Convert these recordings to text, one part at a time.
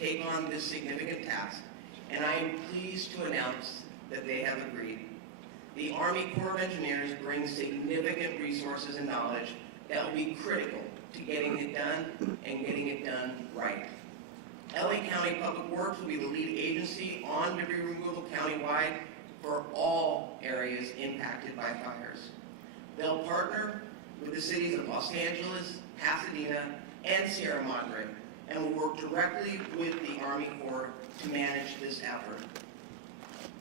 take on this significant task, and I am pleased to announce that they have agreed. The Army Corps of Engineers brings significant resources and knowledge that will be critical to getting it done and getting it done right. LA County Public Works will be the lead agency on debris removal countywide for all areas impacted by fires. They'll partner with the cities of Los Angeles, Pasadena, and Sierra Madre, and will work directly with the Army Corps to manage this effort.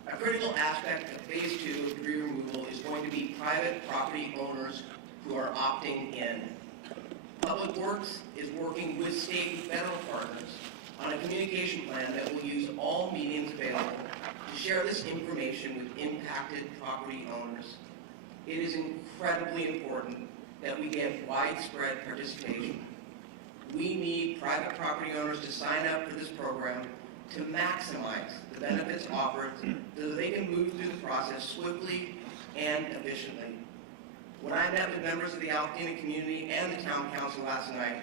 A critical aspect of Phase 2 of debris removal is going to be private property owners who are opting in. Public Works is working with state and federal partners on a communication plan that will use all mediums available to share this information with impacted property owners. It is incredibly important that we get widespread participation. We need private property owners to sign up for this program to maximize the benefits offered so that they can move through the process swiftly and efficiently. When I met with members of the Altadena community and the town council last night,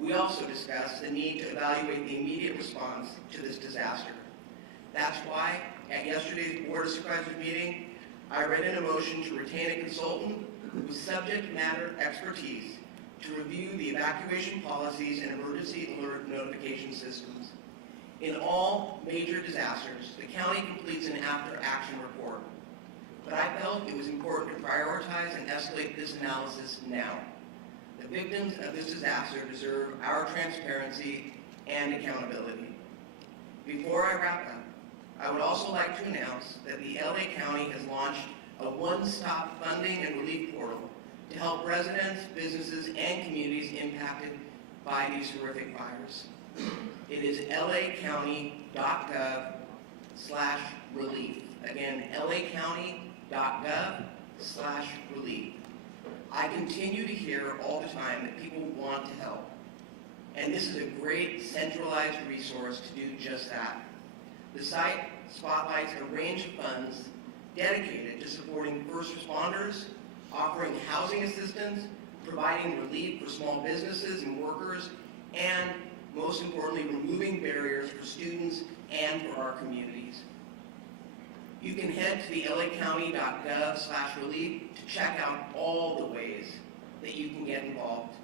we also discussed the need to evaluate the immediate response to this disaster. That's why, at yesterday's Board of Supervisors meeting, I read in a motion to retain a consultant with subject matter expertise to review the evacuation policies and emergency alert notification systems. In all major disasters, the county completes an after-action report, but I felt it was important to prioritize and escalate this analysis now. The victims of this disaster deserve our transparency and accountability. Before I wrap up, I would also like to announce that the LA County has launched a one-stop funding and relief portal to help residents, businesses, and communities impacted by these horrific fires. It is lacounty.gov/relief. Again, lacounty.gov/relief. I continue to hear all the time that people want to help, and this is a great centralized resource to do just that. The site spotlights a range of funds dedicated to supporting first responders, offering housing assistance, providing relief for small businesses and workers, and most importantly, removing barriers for students and for our communities. You can head to the lacounty.gov/relief to check out all the ways that you can get involved.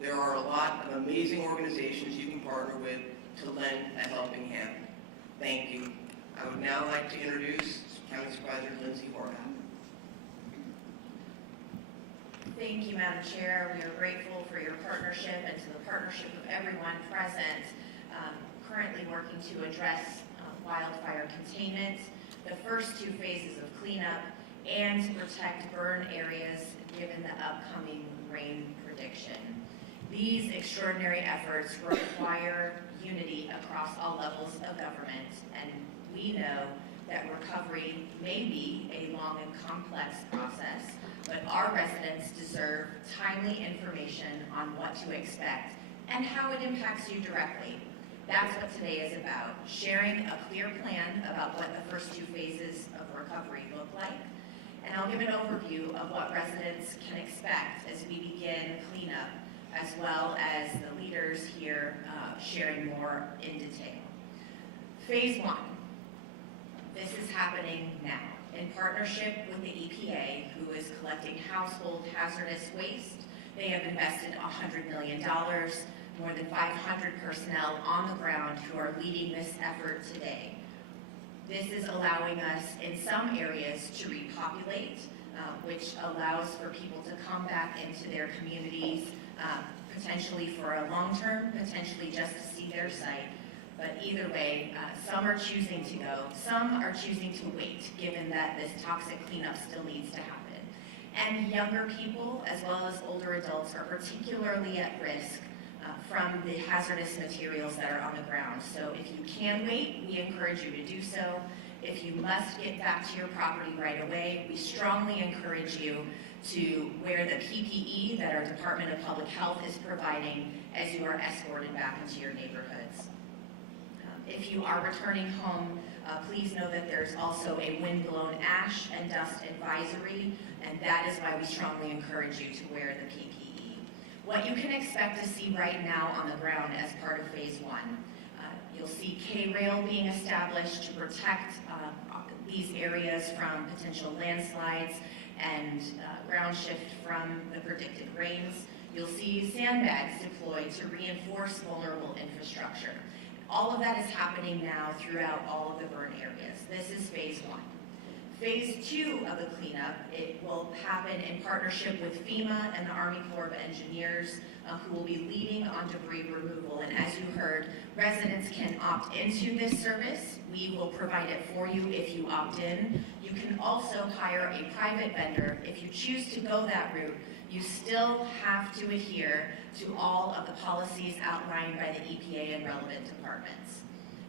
There are a lot of amazing organizations you can partner with to lend a helping hand. Thank you. I would now like to introduce County Supervisor Lindsay Horvath. Thank you, Madam Chair. We are grateful for your partnership and to the partnership of everyone present currently working to address wildfire containment, the first two phases of cleanup, and to protect burn areas given the upcoming rain prediction. These extraordinary efforts require unity across all levels of government, and we know that recovery may be a long and complex process, but our residents deserve timely information on what to expect and how it impacts you directly. That's what today is about, sharing a clear plan about what the first two phases of recovery look like. And I'll give an overview of what residents can expect as we begin cleanup, as well as the leaders here sharing more in detail. Phase 1. This is happening now in partnership with the EPA, who is collecting household hazardous waste. They have invested $100 million, more than 500 personnel on the ground who are leading this effort today. This is allowing us in some areas to repopulate, which allows for people to come back into their communities, potentially for a long term, potentially just to see their site. But either way, some are choosing to go, some are choosing to wait, given that this toxic cleanup still needs to happen. And younger people, as well as older adults, are particularly at risk from the hazardous materials that are on the ground. So if you can wait, we encourage you to do so. If you must get back to your property right away, we strongly encourage you to wear the PPE that our Department of Public Health is providing as you are escorted back into your neighborhoods. If you are returning home, please know that there's also a wind-blown ash and dust advisory, and that is why we strongly encourage you to wear the PPE. What you can expect to see right now on the ground as part of Phase 1. You'll see K-rail being established to protect these areas from potential landslides and ground shift from the predicted rains. You'll see sandbags deployed to reinforce vulnerable infrastructure. All of that is happening now throughout all of the burn areas. This is phase one. Phase two of the cleanup, it will happen in partnership with FEMA and the Army Corps of Engineers, who will be leading on debris removal. And as you heard, residents can opt into this service. We will provide it for you if you opt in. You can also hire a private vendor. If you choose to go that route, you still have to adhere to all of the policies outlined by the EPA and relevant departments.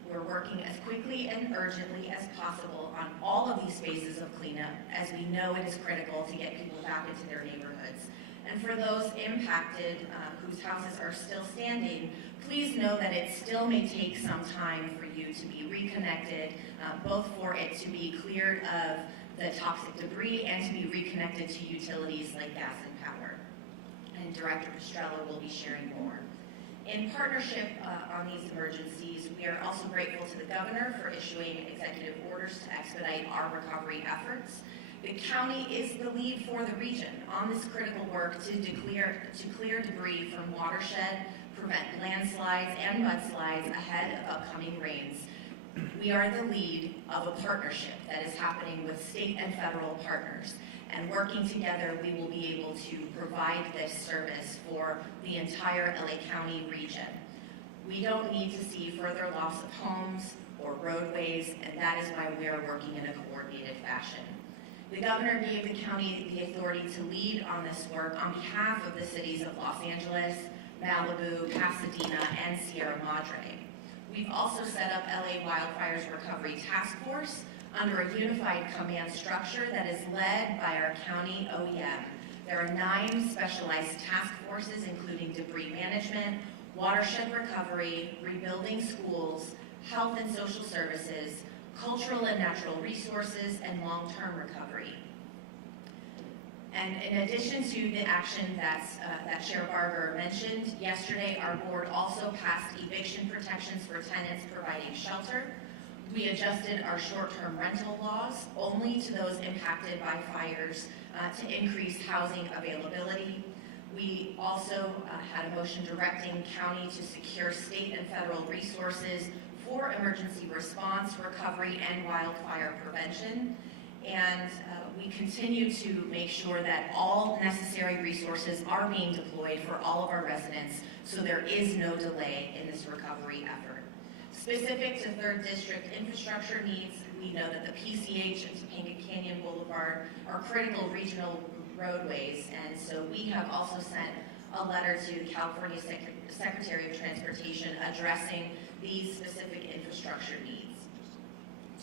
We're working as quickly and urgently as possible on all of these phases of cleanup, as we know it is critical to get people back into their neighborhoods. And for those impacted whose houses are still standing, please know that it still may take some time for you to be reconnected, both for it to be cleared of the toxic debris and to be reconnected to utilities like gas and power. And Director Pestrello will be sharing more. In partnership on these emergencies, we are also grateful to the Governor for issuing executive orders to expedite our recovery efforts. The county is the lead for the region on this critical work to clear debris from watershed, prevent landslides and mudslides ahead of upcoming rains. We are the lead of a partnership that is happening with state and federal partners. And working together, we will be able to provide this service for the entire LA County region. We don't need to see further loss of homes or roadways, and that is why we are working in a coordinated fashion. The Governor gave the county the authority to lead on this work on behalf of the cities of Los Angeles, Malibu, Pasadena, and Sierra Madre. We've also set up LA Wildfires Recovery Task Force under a unified command structure that is led by our county OEM. There are 9 specialized task forces, including debris management, watershed recovery, rebuilding schools, health and social services, cultural and natural resources, and long-term recovery. And in addition to the action that Chair Barger mentioned, yesterday our board also passed eviction protections for tenants providing shelter. We adjusted our short-term rental laws only to those impacted by fires to increase housing availability. We also had a motion directing county to secure state and federal resources for emergency response, recovery, and wildfire prevention. And we continue to make sure that all necessary resources are being deployed for all of our residents, so there is no delay in this recovery effort. Specific to 3rd District infrastructure needs, we know that the PCH and Topanga Canyon Boulevard are critical regional roadways, and so we have also sent a letter to the California Secretary of Transportation addressing these specific infrastructure needs.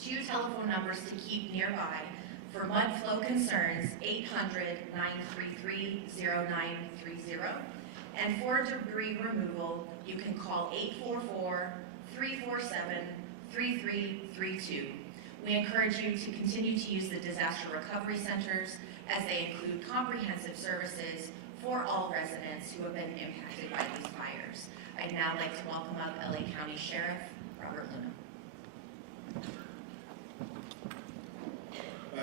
2 telephone numbers to keep nearby for mud flow concerns, 800-933-0930, and for debris removal, you can call 844-347-3332. We encourage you to continue to use the disaster recovery centers as they include comprehensive services for all residents who have been impacted by these fires. I'd now like to welcome up LA County Sheriff Robert Luna.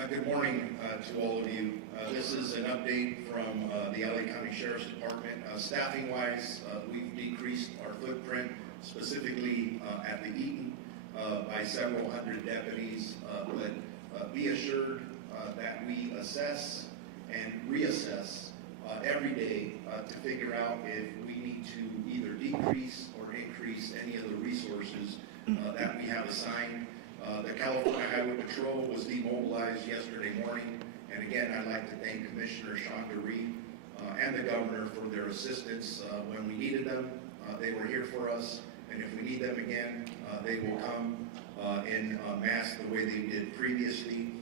Good morning to all of you. This is an update from the LA County Sheriff's Department. Staffing-wise, we've decreased our footprint, specifically at the Eaton, by several hundred deputies, but be assured that we assess and reassess every day to figure out if we need to either decrease or increase any of the resources that we have assigned. The California Highway Patrol was demobilized yesterday morning, and again, I'd like to thank Commissioner Shonda Reed and the Governor for their assistance when we needed them. They were here for us, and if we need them again, they will come in mass the way they did previously.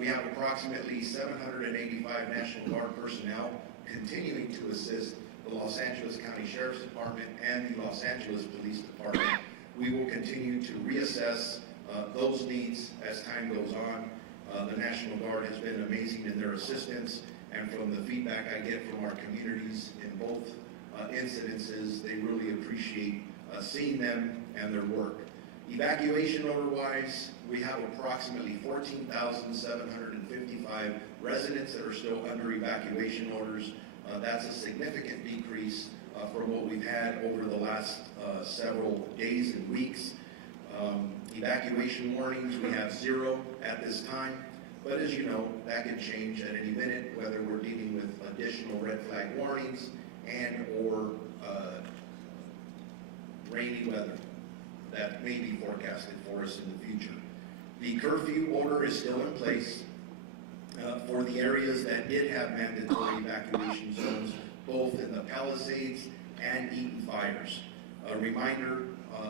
We have approximately 785 National Guard personnel continuing to assist the Los Angeles County Sheriff's Department and the Los Angeles Police Department. We will continue to reassess those needs as time goes on. The National Guard has been amazing in their assistance, and from the feedback I get from our communities in both incidences, they really appreciate seeing them and their work. Evacuation order-wise, we have approximately 14,755 residents that are still under evacuation orders. That's a significant decrease from what we've had over the last several days and weeks. Evacuation warnings, we have 0 at this time, but as you know, that can change at any minute, whether we're dealing with additional red flag warnings and or rainy weather that may be forecasted for us in the future. The curfew order is still in place for the areas that did have mandatory evacuation zones, both in the Palisades and Eaton fires. A reminder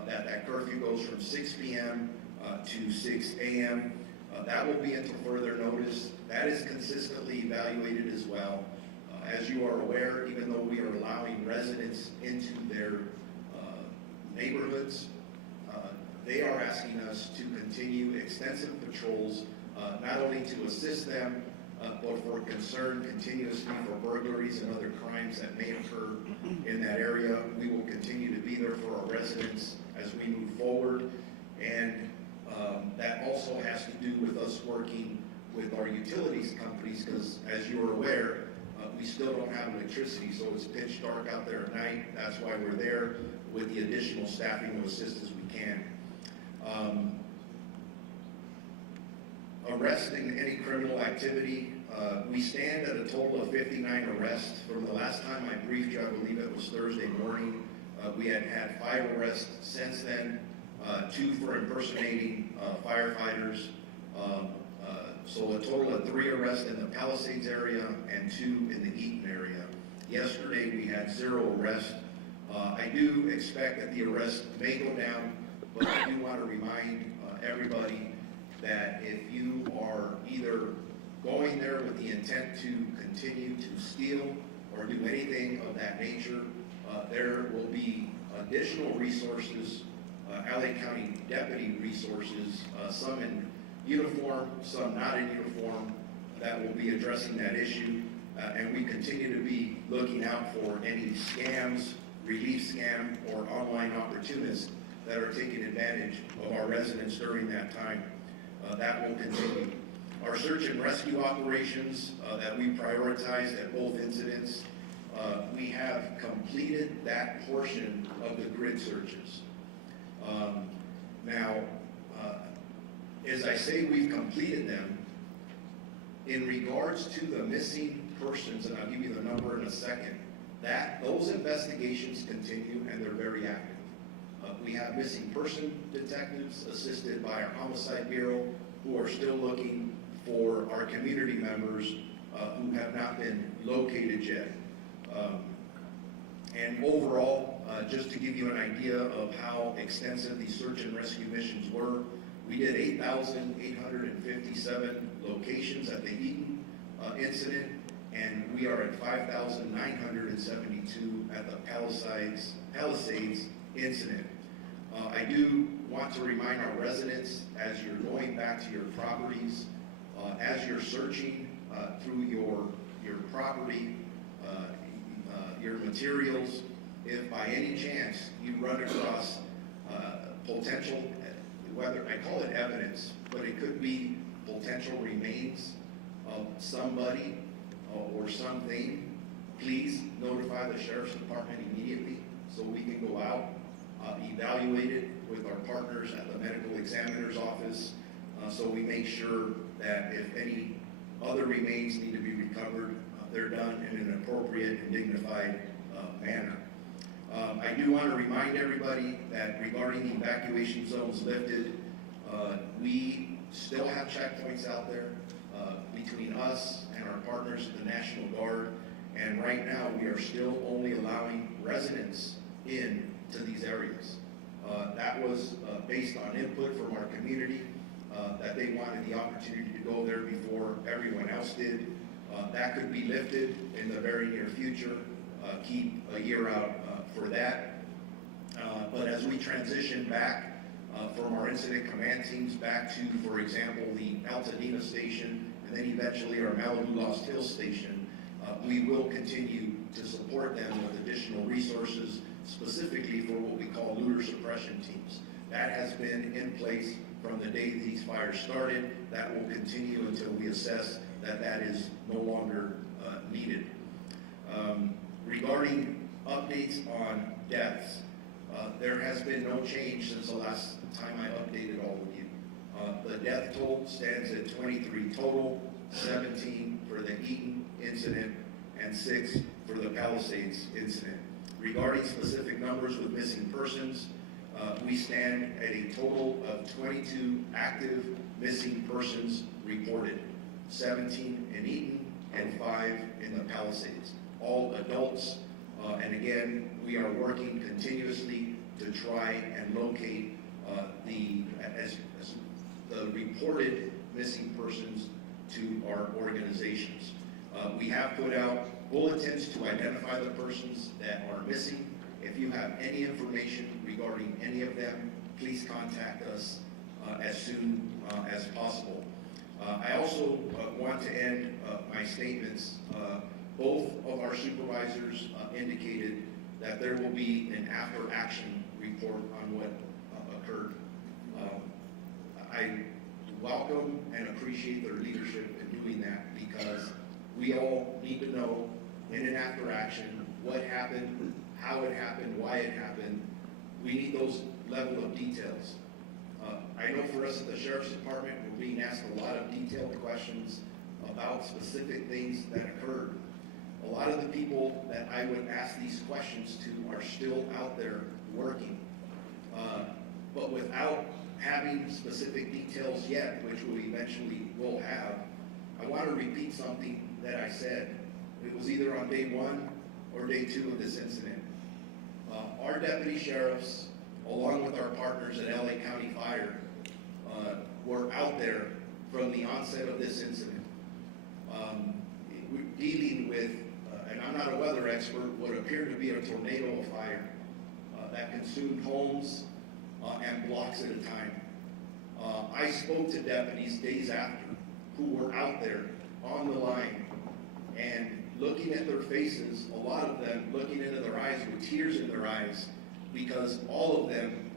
that that curfew goes from 6 p.m. To 6 a.m. That will be until further notice. That is consistently evaluated as well. As you are aware, even though we are allowing residents into their neighborhoods, they are asking us to continue extensive patrols, not only to assist them, but for concern continuously for burglaries and other crimes that may occur in that area. We will continue to be there for our residents as we move forward, and that also has to do with us working with our utilities companies, because as you are aware, we still don't have electricity, so it's pitch dark out there at night. That's why we're there with the additional staffing to assist as we can. Arresting any criminal activity, we stand at a total of 59 arrests. From the last time I briefed you, I believe it was Thursday morning, we had 5 arrests since then, 2 for impersonating firefighters, so a total of 3 arrests in the Palisades area and 2 in the Eaton area. Yesterday we had 0 arrests. I do expect that the arrests may go down, but I do want to remind everybody that if you are either going there with the intent to continue to steal or do anything of that nature, there will be additional resources, LA County deputy resources, some in uniform, some not in uniform, that will be addressing that issue. And we continue to be looking out for any scams, relief scam, or online opportunists that are taking advantage of our residents during that time. That will continue. Our search and rescue operations that we prioritized at both incidents, we have completed that portion of the grid searches. Now, as I say we've completed them, in regards to the missing persons, and I'll give you the number in a second, those investigations continue and they're very active. We have missing person detectives assisted by our Homicide Bureau who are still looking for our community members who have not been located yet. And overall, just to give you an idea of how extensive these search and rescue missions were, we did 8,857 locations at the Eaton incident, and we are at 5,972 at the Palisades incident. I do want to remind our residents, as you're going back to your properties, as you're searching through your property, your materials, if by any chance you run across potential, whether I call it evidence, but it could be potential remains of somebody or something, please notify the Sheriff's Department immediately so we can go out, evaluate it with our partners at the medical examiner's office, so we make sure that if any other remains need to be recovered, they're done in an appropriate and dignified manner. I do want to remind everybody that regarding the evacuation zones lifted, we still have checkpoints out there between us and our partners at the National Guard, and right now we are still only allowing residents in to these areas. That was based on input from our community, that they wanted the opportunity to go there before everyone else did. That could be lifted in the very near future. Keep a year out for that. But as we transition back from our incident command teams back to, for example, the Altadena station, and then eventually our Malibu Lost Hills station, we will continue to support them with additional resources, specifically for what we call looter suppression teams. That has been in place from the day these fires started. That will continue until we assess that that is no longer needed. Regarding updates on deaths, there has been no change since the last time I updated all of you. The death toll stands at 23 total, 17 for the Eaton incident, and 6 for the Palisades incident. Regarding specific numbers with missing persons, we stand at a total of 22 active missing persons reported, 17 in Eaton and 5 in the Palisades, all adults. And again, we are working continuously to try and locate the reported missing persons to our organizations. We have put out bulletins to identify the persons that are missing. If you have any information regarding any of them, please contact us as soon as possible. I also want to end my statements. Both of our supervisors indicated that there will be an after-action report on what occurred. I welcome and appreciate their leadership in doing that, because we all need to know in an after-action what happened, how it happened, why it happened. We need those level of details. I know for us at the Sheriff's Department, we're being asked a lot of detailed questions about specific things that occurred. A lot of the people that I would ask these questions to are still out there working. But without having specific details yet, which we eventually will have, I want to repeat something that I said. It was either on day 1 or day 2 of this incident. Our deputy sheriffs, along with our partners at LA County Fire, were out there from the onset of this incident. We're dealing with, and I'm not a weather expert, what appeared to be a tornado of fire that consumed homes and blocks at a time. I spoke to deputies days after who were out there on the line, and looking at their faces, a lot of them looking into their eyes with tears in their eyes, because all of them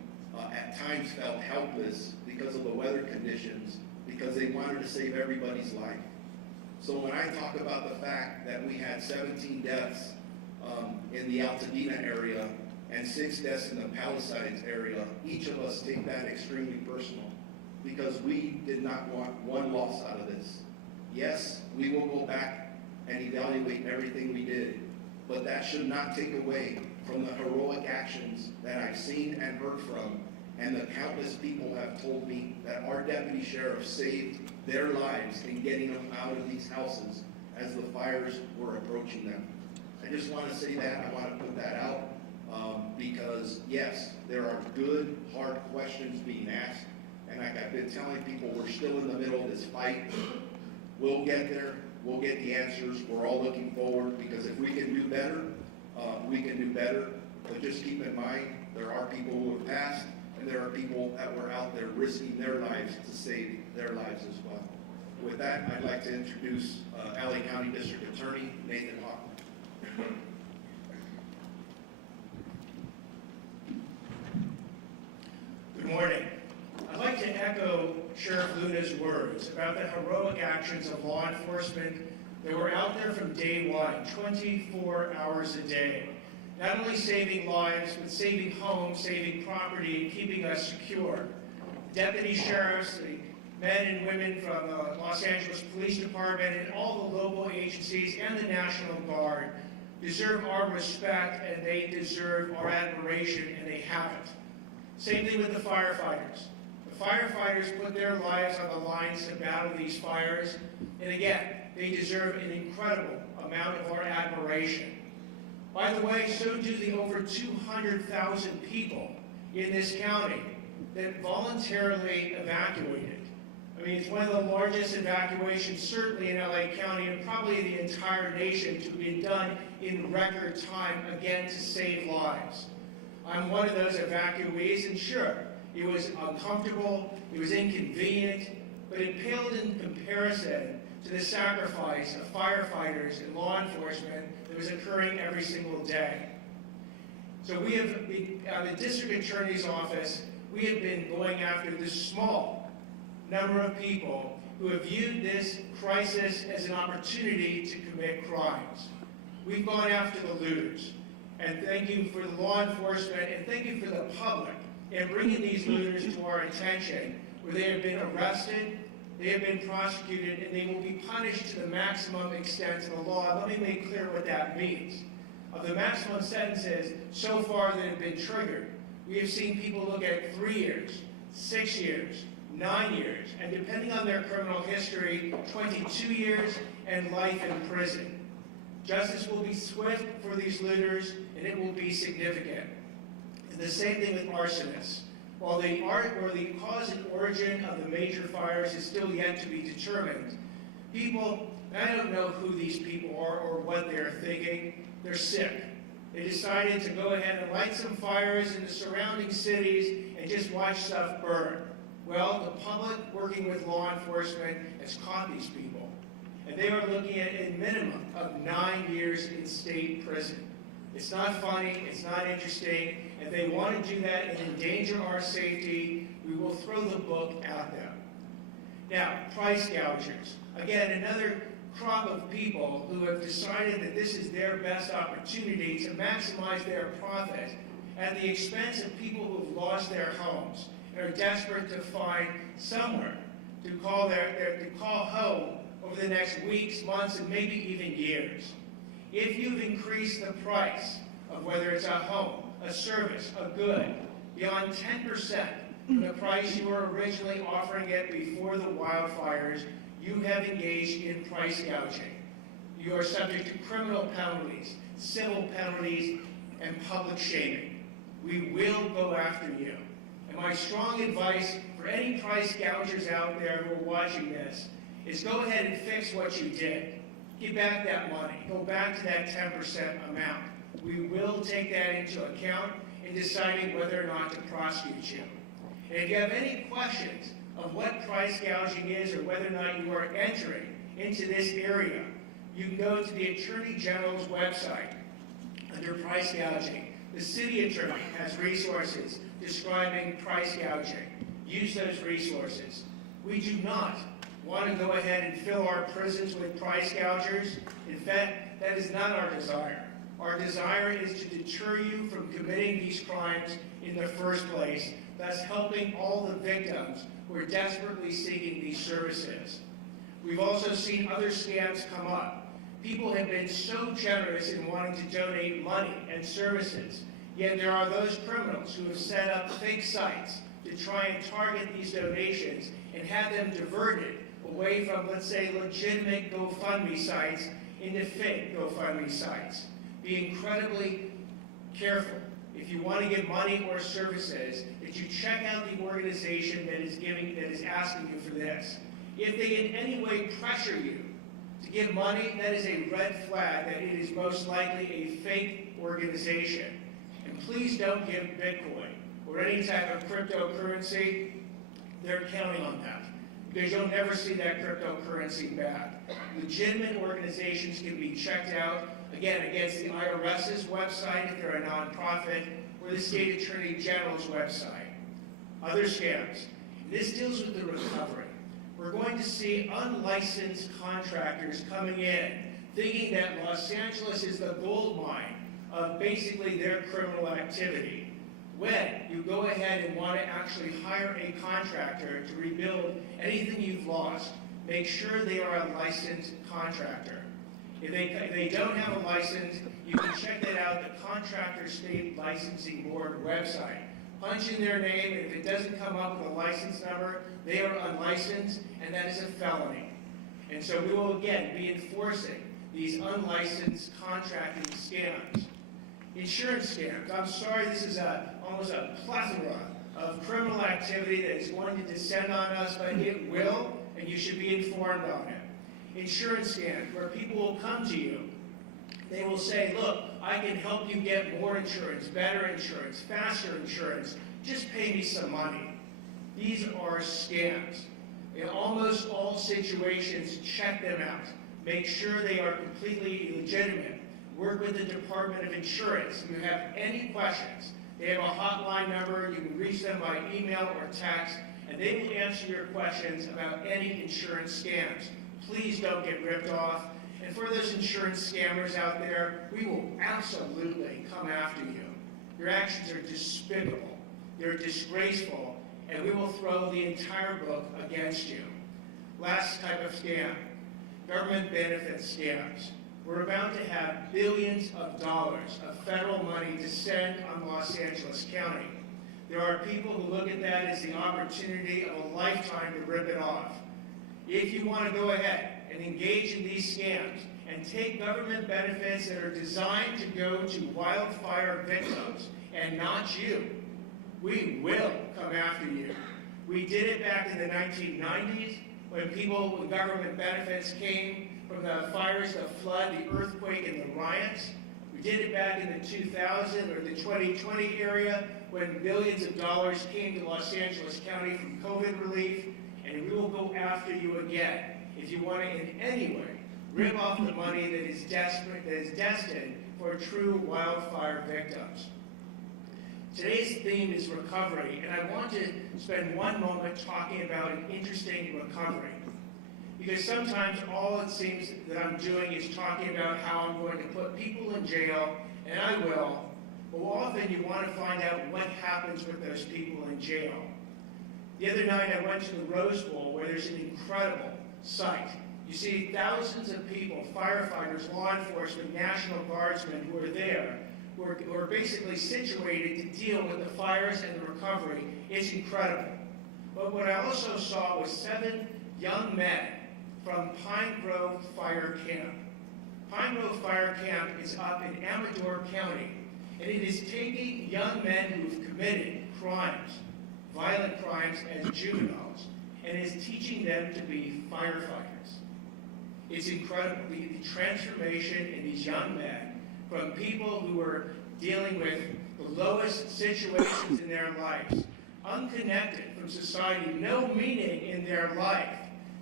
at times felt helpless because of the weather conditions, because they wanted to save everybody's life. So when I talk about the fact that we had 17 deaths in the Altadena area and 6 deaths in the Palisades area, each of us take that extremely personal, because we did not want one loss out of this. Yes, we will go back and evaluate everything we did, but that should not take away from the heroic actions that I've seen and heard from, and the countless people have told me that our deputy sheriffs saved their lives in getting them out of these houses as the fires were approaching them. I just want to say that, I want to put that out, because yes, there are good, hard questions being asked, and like I've been telling people, we're still in the middle of this fight. We'll get there. We'll get the answers. We're all looking forward, because if we can do better, we can do better. But just keep in mind, there are people who have passed, and there are people that were out there risking their lives to save their lives as well. With that, I'd like to introduce LA County District Attorney Nathan Hoffman. Good morning. I'd like to echo Sheriff Luna's words about the heroic actions of law enforcement that were out there from day 1, 24 hours a day. Not only saving lives, but saving homes, saving property, keeping us secure. Deputy sheriffs, the men and women from the Los Angeles Police Department and all the local agencies and the National Guard deserve our respect, and they deserve our admiration, and they have it. Same thing with the firefighters. The firefighters put their lives on the lines to battle these fires, and again, they deserve an incredible amount of our admiration. By the way, so do the over 200,000 people in this county that voluntarily evacuated. I mean, it's one of the largest evacuations, certainly in LA County, and probably the entire nation, to be done in record time, again, to save lives. I'm one of those evacuees, and sure, it was uncomfortable, it was inconvenient, but it paled in comparison to the sacrifice of firefighters and law enforcement that was occurring every single day. So we have, the District Attorney's Office we have been going after this small number of people who have viewed this crisis as an opportunity to commit crimes. We've gone after the looters. And thank you for the law enforcement, and thank you for the public in bringing these looters to our attention, where they have been arrested, they have been prosecuted, and they will be punished to the maximum extent of the law. Let me make clear what that means. Of the maximum sentences so far that have been triggered, we have seen people look at 3 years, 6 years, 9 years, and depending on their criminal history, 22 years and life in prison. Justice will be swift for these looters, and it will be significant. And the same thing with arsonists. While the cause and origin of the major fires is still yet to be determined, people, I don't know who these people are or what they're thinking, they're sick. They decided to go ahead and light some fires in the surrounding cities and just watch stuff burn. Well, the public, working with law enforcement, has caught these people. And they are looking at a minimum of 9 years in state prison. It's not funny, it's not interesting. If they want to do that and endanger our safety, we will throw the book at them. Now, price gougers. Again, another crop of people who have decided that this is their best opportunity to maximize their profit at the expense of people who have lost their homes and are desperate to find somewhere to call home over the next weeks, months, and maybe even years. If you've increased the price of whether it's a home, a service, a good, beyond 10% from the price you were originally offering it before the wildfires, you have engaged in price gouging. You are subject to criminal penalties, civil penalties, and public shaming. We will go after you. And my strong advice for any price gougers out there who are watching this is go ahead and fix what you did. Give back that money. Go back to that 10% amount. We will take that into account in deciding whether or not to prosecute you. And if you have any questions of what price gouging is or whether or not you are entering into this area, you can go to the Attorney General's website under price gouging. The city attorney has resources describing price gouging. Use those resources. We do not want to go ahead and fill our prisons with price gougers. In fact, that is not our desire. Our desire is to deter you from committing these crimes in the first place, thus helping all the victims who are desperately seeking these services. We've also seen other scams come up. People have been so generous in wanting to donate money and services, yet there are those criminals who have set up fake sites to try and target these donations and have them diverted away from, let's say, legitimate GoFundMe sites into fake GoFundMe sites. Be incredibly careful. If you want to give money or services, that you check out the organization that is asking you for this. If they in any way pressure you to give money, that is a red flag that it is most likely a fake organization. And please don't give Bitcoin or any type of cryptocurrency. They're counting on that, because you'll never see that cryptocurrency back. Legitimate organizations can be checked out, again, against the IRS's website if they're a nonprofit, or the State Attorney General's website. Other scams. This deals with the recovery. We're going to see unlicensed contractors coming in, thinking that Los Angeles is the gold mine of basically their criminal activity. When you go ahead and want to actually hire a contractor to rebuild anything you've lost, make sure they are a licensed contractor. If they don't have a license, you can check that out at the Contractor State Licensing Board website. Punch in their name, and if it doesn't come up with a license number, they are unlicensed, and that is a felony. And so we will, again, be enforcing these unlicensed contracting scams. Insurance scams. I'm sorry, this is almost a plethora of criminal activity that is going to descend on us, but it will, and you should be informed on it. Insurance scams, where people will come to you. They will say, look, I can help you get more insurance, better insurance, faster insurance. Just pay me some money. These are scams. In almost all situations, check them out. Make sure they are completely legitimate. Work with the Department of Insurance. If you have any questions, They have a hotline number. You can reach them by email or text, and they will answer your questions about any insurance scams. Please don't get ripped off. And for those insurance scammers out there, we will absolutely come after you. Your actions are despicable. They're disgraceful, and we will throw the entire book against you. Last type of scam, government benefit scams. We're about to have billions of dollars of federal money descend on Los Angeles County. There are people who look at that as the opportunity of a lifetime to rip it off. If you want to go ahead and engage in these scams and take government benefits that are designed to go to wildfire victims and not you, we will come after you. We did it back in the 1990s when government benefits came from the fires, the flood, the earthquake, and the riots. We did it back in the 2000 or the 2020 area when billions of dollars came to Los Angeles County from COVID relief, and we will go after you again if you want to in any way rip off the money that is destined for true wildfire victims. Today's theme is recovery, and I want to spend one moment talking about an interesting recovery. Because sometimes all it seems that I'm doing is talking about how I'm going to put people in jail, and I will, but often you want to find out what happens with those people in jail. The other night I went to the Rose Bowl where there's an incredible sight. You see thousands of people, firefighters, law enforcement, National Guardsmen who are there, who are basically situated to deal with the fires and the recovery. It's incredible. But what I also saw was 7 young men from Pine Grove Fire Camp. Pine Grove Fire Camp is up in Amador County, and it is taking young men who've committed crimes, violent crimes as juveniles, and is teaching them to be firefighters. It's incredible, the transformation in these young men from people who are dealing with the lowest situations in their lives, unconnected from society, no meaning in their life,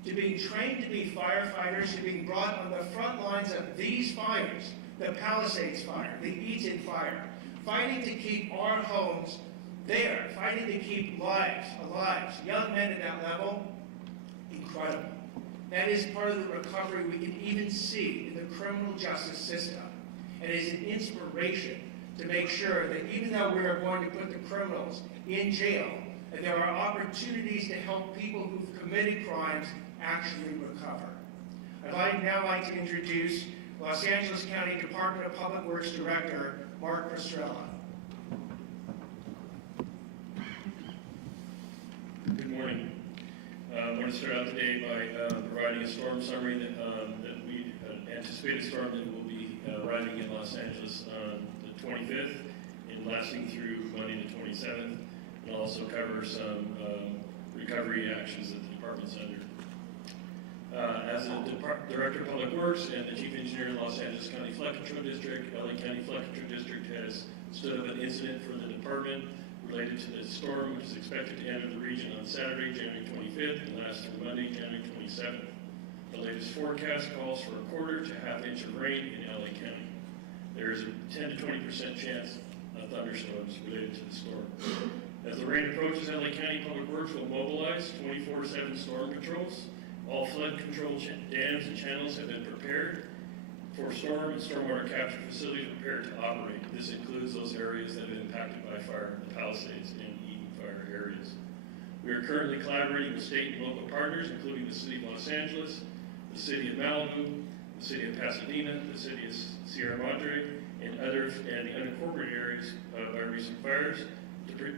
to being trained to be firefighters, to being brought on the front lines of these fires, the Palisades fire, the Eaton fire, fighting to keep our homes there, fighting to keep lives alive. Young men at that level, incredible. That is part of the recovery we can even see in the criminal justice system. And it is an inspiration to make sure that even though we are going to put the criminals in jail, that there are opportunities to help people who've committed crimes actually recover. I'd now like to introduce Los Angeles County Department of Public Works Director, Mark Pastrella. Good morning. I want to start out today by providing a storm summary that we anticipate a storm that will be arriving in Los Angeles on the 25th and lasting through Monday the 27th, and also cover some recovery actions that the department's under. As a Director of Public Works and the Chief Engineer in Los Angeles County Flood Control District, LA County Flood Control District has stood up an incident for the department related to the storm, which is expected to enter the region on Saturday, January 25th, and last through Monday, January 27th. The latest forecast calls for a quarter to ½ inch of rain in LA County. There is a 10 to 20% chance of thunderstorms related to the storm. As the rain approaches, LA County Public Works will mobilize 24/7 storm patrols. All flood control dams and channels have been prepared for storm and stormwater capture facilities prepared to operate. This includes those areas that have been impacted by fire, the Palisades and Eaton fire areas. We are currently collaborating with state and local partners, including the City of Los Angeles, the City of Malibu, the City of Pasadena, the City of Sierra Madre, and others, and the unincorporated areas by recent fires.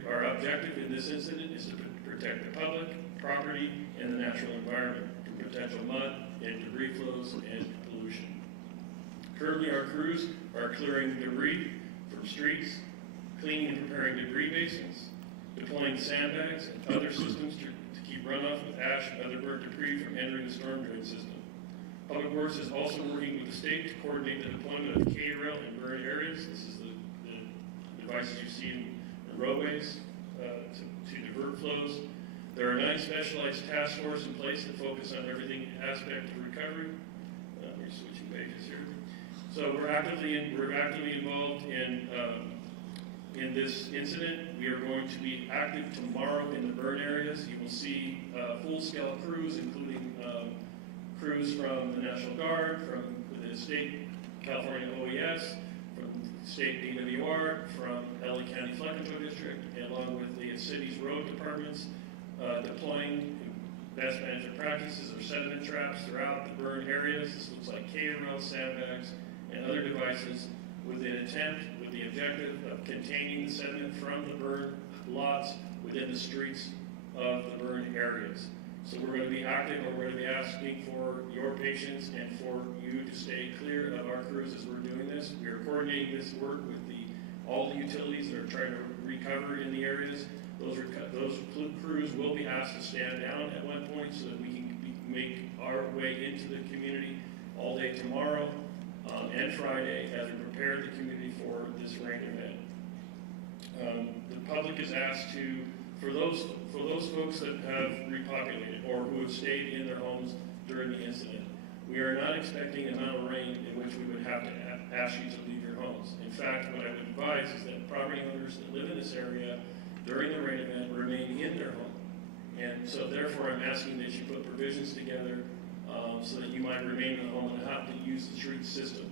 Our objective in this incident is to protect the public, property, and the natural environment from potential mud and debris flows and pollution. Currently, our crews are clearing debris from streets, cleaning and preparing debris basins, deploying sandbags and other systems to keep runoff with ash and other burnt debris from entering the storm drain system. Public Works is also working with the state to coordinate the deployment of K-rail in burned areas. This is the devices you see in the roadways to divert flows. There are 9 specialized task forces in place that focus on everything aspect of recovery. We're switching pages here. So we're actively involved in in this incident. We are going to be active tomorrow in the burn areas. You will see full-scale crews, including crews from the National Guard, from the state California OES, from state DWR, from LA County Flood Control District, along with the city's road departments, deploying best management practices or sediment traps throughout the burn areas. This looks like K-rails, sandbags, and other devices with the objective of containing the sediment from the burn lots within the streets of the burn areas. So we're going to be active, and we're going to be asking for your patience and for you to stay clear of our crews as we're doing this. We are coordinating this work with all the utilities that are trying to recover in the areas. Those crews will be asked to stand down at one point so that we can make our way into the community all day tomorrow and Friday as we prepare the community for this rain event. The public is asked to, for those folks that have repopulated or who have stayed in their homes during the incident, we are not expecting an amount of rain in which we would have to ask you to leave your homes. In fact, what I would advise is that property owners that live in this area during the rain event remain in their home. And so therefore I'm asking that you put provisions together so that you might remain in the home and not have to use the street system.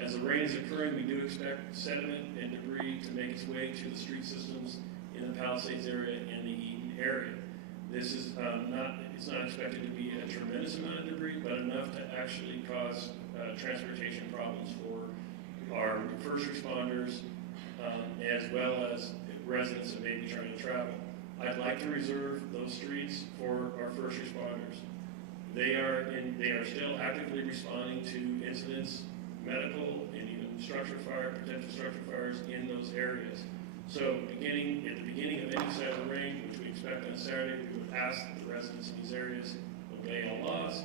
As the rain is occurring, we do expect sediment and debris to make its way to the street systems in the Palisades area and the Eaton area. This is it's not expected to be a tremendous amount of debris, but enough to actually cause transportation problems for our first responders as well as residents that may be trying to travel. I'd like to reserve those streets for our first responders. They are still actively responding to incidents, medical, and even potential structure fires in those areas. So at the beginning of any Saturday rain, which we expect on Saturday, we would ask the residents in these areas obey all laws,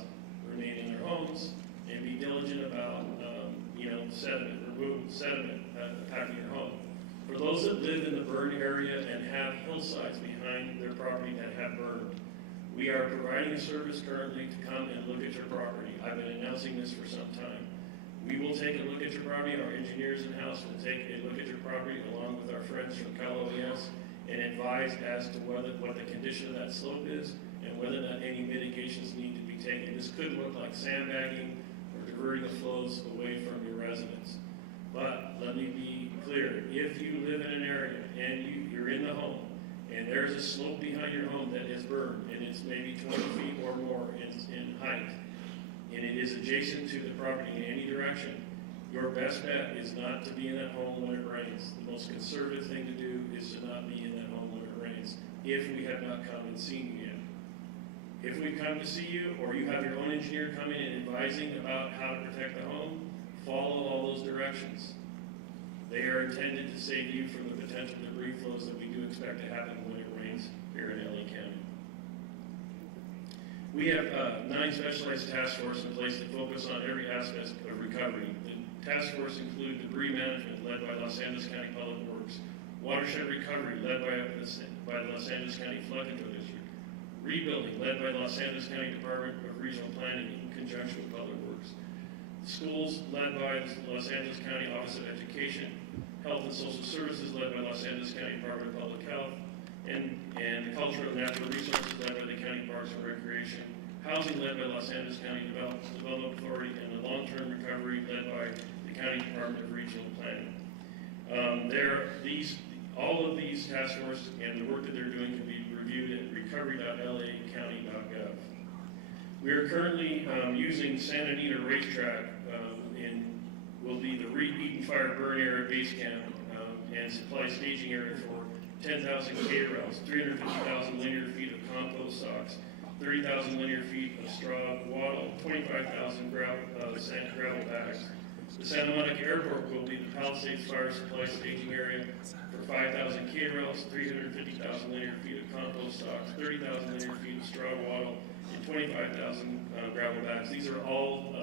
remain in their homes, and be diligent about remove sediment attacking your home. For those that live in the burn area and have hillsides behind their property that have burned, we are providing a service currently to come and look at your property. I've been announcing this for some time. We will take a look at your property. Our engineers in-house will take a look at your property along with our friends from Cal OES and advise as to what the condition of that slope is and whether or not any mitigations need to be taken. This could look like sandbagging or diverting the flows away from your residence. But let me be clear, if you live in an area and you're in the home and there's a slope behind your home that is burned and it's maybe 20 feet or more in height, and it is adjacent to the property in any direction, your best bet is not to be in that home when it rains. The most conservative thing to do is to not be in that home when it rains, if we have not come and seen you yet. If we come to see you, or you have your own engineer coming and advising about how to protect the home, follow all those directions. They are intended to save you from the potential debris flows that we do expect to happen when it rains here in LA County. We have 9 specialized task forces in place that focus on every aspect of recovery. The task force include debris management led by Los Angeles County Public Works, watershed recovery led by the Los Angeles County Flood Control District, rebuilding led by the Los Angeles County Department of Regional Planning in conjunction with Public Works, schools led by the Los Angeles County Office of Education, health and social services led by Los Angeles County Department of Public Health, and the cultural and natural resources led by the County Parks and Recreation, housing led by Los Angeles County Development Authority, and the long-term recovery led by the County Department of Regional Planning. All of these task forces and the work that they're doing can be reviewed at recovery.lacounty.gov. We are currently using Santa Anita Racetrack will be the Eaton Fire Burn Area Base Camp and supply staging area for 10,000 K-rails, 350,000 linear feet of compost socks, 30,000 linear feet of straw wattle, 25,000 gravel bags. The Santa Monica Airport will be the Palisades Fire Supply Staging Area for 5,000 K-rails, 350,000 linear feet of compost socks, 30,000 linear feet of straw wattle, and 25,000 gravel bags. These are all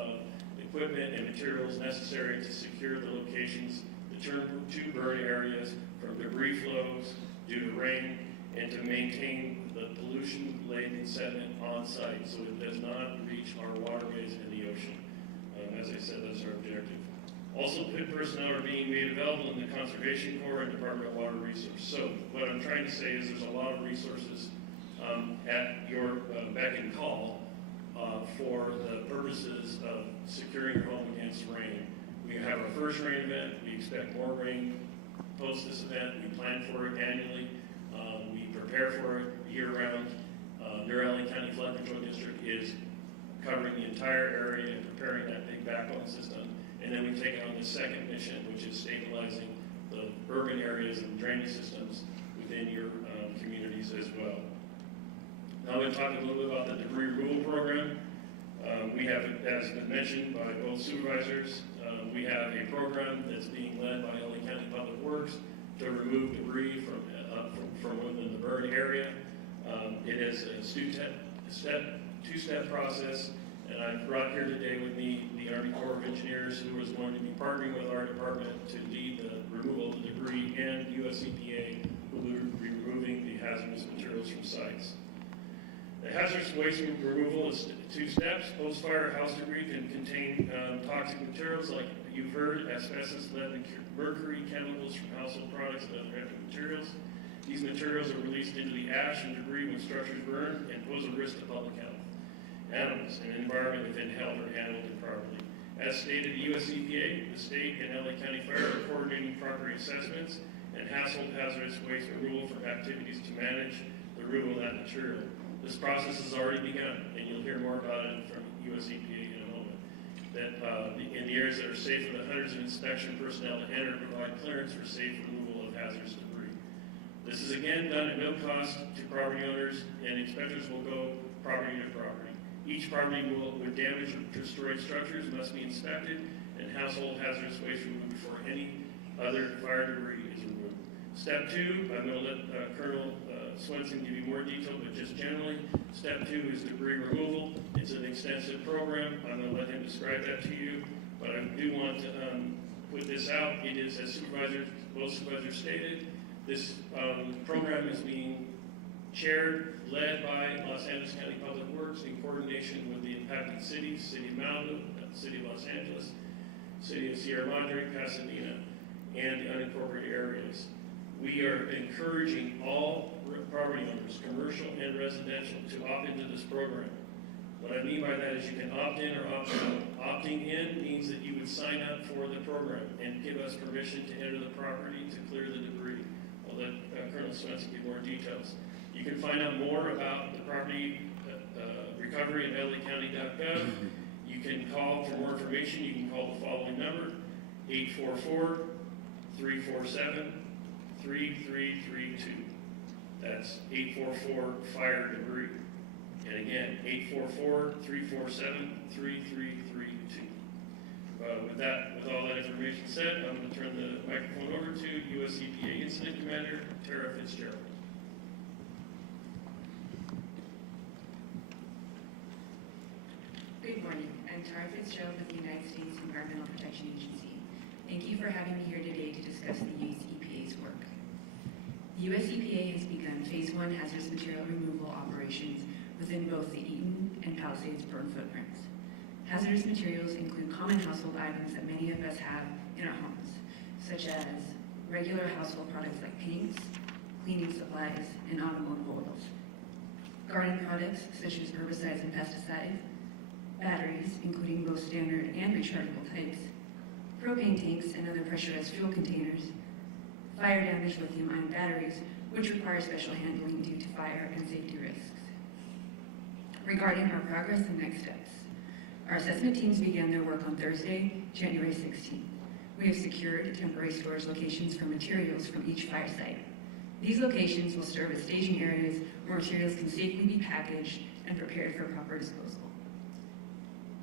equipment and materials necessary to secure the locations, the two burn areas from debris flows due to rain, and to maintain the pollution-laden sediment on site so it does not reach our waterways and the ocean. As I said, that's our objective. Also, PIT personnel are being made available in the Conservation Corps and Department of Water Resources. So what I'm trying to say is there's a lot of resources at your beck and call for the purposes of securing your home against rain. We have our first rain event. We expect more rain post this event. We plan for it annually. We prepare for it year-round. Your LA County Flood Control District is covering the entire area and preparing that big backbone system. And then we take on the second mission, which is stabilizing the urban areas and drainage systems within your communities as well. Now I'm going to talk a little bit about the debris removal program. We have, as been mentioned by both supervisors, we have a program that's being led by LA County Public Works to remove debris from within the burn area. It is a two-step process, and I've brought here today with me the Army Corps of Engineers, who is going to be partnering with our department to lead the removal of the debris, and US EPA, who will be removing the hazardous materials from sites. The hazardous waste removal is two steps. Post-fire house debris can contain toxic materials like you've heard, asbestos, lead, and mercury, chemicals from household products and other heavy materials. These materials are released into the ash and debris when structures burn and pose a risk to public health, animals, and environment if inhaled or handled improperly. As stated, the US EPA, the state, and LA County Fire are coordinating property assessments and household hazardous waste removal for activities to manage the removal of that material. This process has already begun, and you'll hear more about it from US EPA in a moment. That in the areas that are safe for the hundreds of inspection personnel to enter and provide clearance for safe removal of hazardous debris. This is again done at no cost to property owners, and inspectors will go property to property. Each property with damaged or destroyed structures must be inspected, and household hazardous waste removed before any other fire debris is removed. Step 2, I'm going to let Colonel Swenson give you more detail, but just generally, step 2 is debris removal. It's an extensive program. I'm going to let him describe that to you, but I do want to put this out. It is, as both supervisors stated, this program is being chaired, led by Los Angeles County Public Works in coordination with the impacted cities, City of Malibu, City of Los Angeles, City of Sierra Madre, Pasadena, and the unincorporated areas. We are encouraging all property owners, commercial and residential, to opt into this program. What I mean by that is you can opt in or opt out. Opting in means that you would sign up for the program and give us permission to enter the property to clear the debris. I'll let Colonel Swenson give more details. You can find out more about the property recovery at lacounty.gov. You can call for more information. You can call the following number, 844-347-3332. That's 844-FIRE DEBRIS. And again, 844-347-3332. With all that information said, I'm going to turn the microphone over to US EPA Incident Commander, Tara Fitzgerald. Good morning. I'm Tara Fitzgerald with the United States Environmental Protection Agency. Thank you for having me here today to discuss the US EPA's work. The US EPA has begun Phase 1 hazardous material removal operations within both the Eaton and Palisades burn footprints. Hazardous materials include common household items that many of us have in our homes, such as regular household products like paints, cleaning supplies, and automotive oils. Garden products such as herbicides and pesticides, batteries, including both standard and rechargeable types, propane tanks and other pressurized fuel containers, fire-damaged lithium-ion batteries, which require special handling due to fire and safety risks. Regarding our progress and next steps, our assessment teams began their work on Thursday, January 16th. We have secured temporary storage locations for materials from each fire site. These locations will serve as staging areas where materials can safely be packaged and prepared for proper disposal.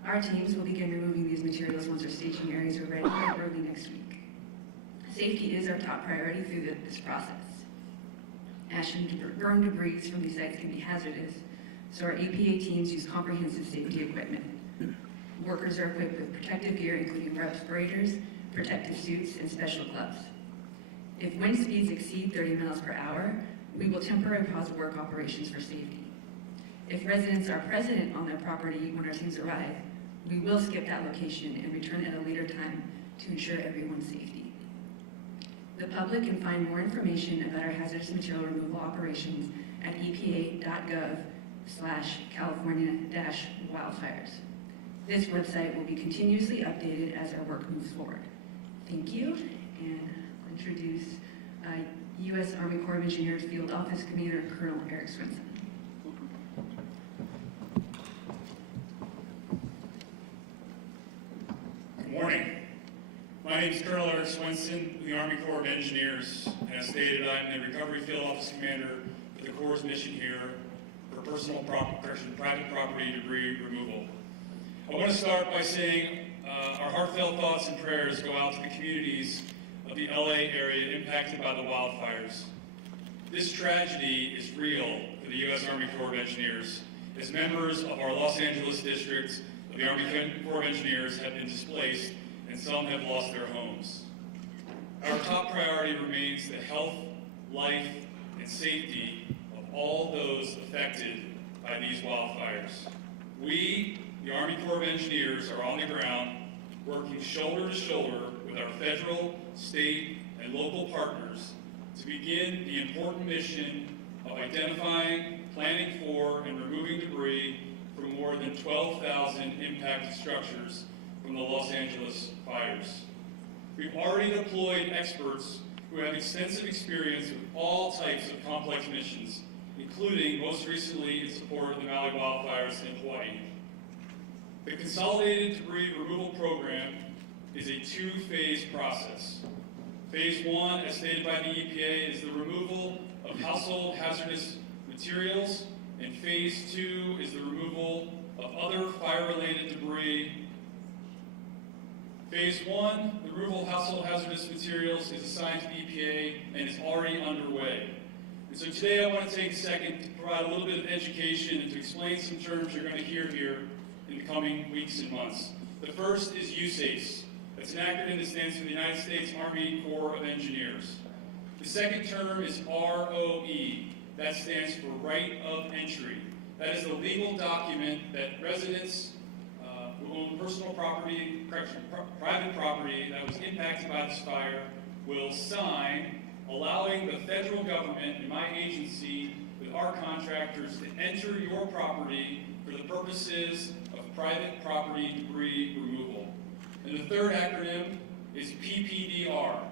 Our teams will begin removing these materials once our staging areas are ready by early next week. Safety is our top priority through this process. Ash and burn debris from these sites can be hazardous, so our EPA teams use comprehensive safety equipment. Workers are equipped with protective gear, including respirators, protective suits, and special gloves. If wind speeds exceed 30 miles per hour, we will temporarily pause work operations for safety. If residents are present on their property when our teams arrive, we will skip that location and return at a later time to ensure everyone's safety. The public can find more information about our hazardous material removal operations at epa.gov/California-wildfires. This website will be continuously updated as our work moves forward. Thank you, and I'll introduce U.S. Army Corps of Engineers Field Office Commander Colonel Eric Swenson. Good morning. My name is Colonel Eric Swenson with the Army Corps of Engineers. As stated, I'm the Recovery Field Office Commander for the Corps' mission here for private property debris removal. I want to start by saying our heartfelt thoughts and prayers go out to the communities of the LA area impacted by the wildfires. This tragedy is real for the U.S. Army Corps of Engineers, as members of our Los Angeles district of the Army Corps of Engineers have been displaced and some have lost their homes. Our top priority remains the health, life, and safety of all those affected by these wildfires. We, the Army Corps of Engineers, are on the ground working shoulder to shoulder with our federal, state, and local partners to begin the important mission of identifying, planning for, and removing debris from more than 12,000 impacted structures from the Los Angeles fires. We've already deployed experts who have extensive experience with all types of complex missions, including most recently in support of the Maui wildfires in Hawaii. The Consolidated Debris Removal Program is a two-phase process. Phase one, as stated by the EPA, is the removal of household hazardous materials, and phase two is the removal of other fire-related debris. Phase one, the removal of household hazardous materials, is assigned to the EPA and is already underway. And so today I want to take a second to provide a little bit of education and to explain some terms you're going to hear here in the coming weeks and months. The first is USACE. That's an acronym that stands for the United States Army Corps of Engineers. The second term is ROE. That stands for Right of Entry. That is a legal document that residents who own personal property, private property that was impacted by this fire will sign, allowing the federal government and my agency with our contractors to enter your property for the purposes of private property debris removal. And the third acronym is PPDR,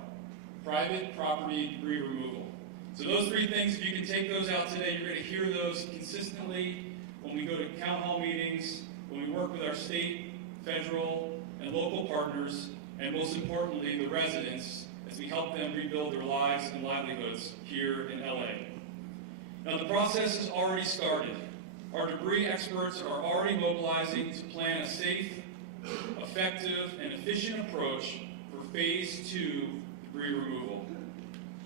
Private Property Debris Removal. So those three things, if you can take those out today, you're going to hear those consistently when we go to town hall meetings, when we work with our state, federal, and local partners, and most importantly, the residents, as we help them rebuild their lives and livelihoods here in LA. Now, the process has already started. Our debris experts are already mobilizing to plan a safe, effective, and efficient approach for phase two debris removal.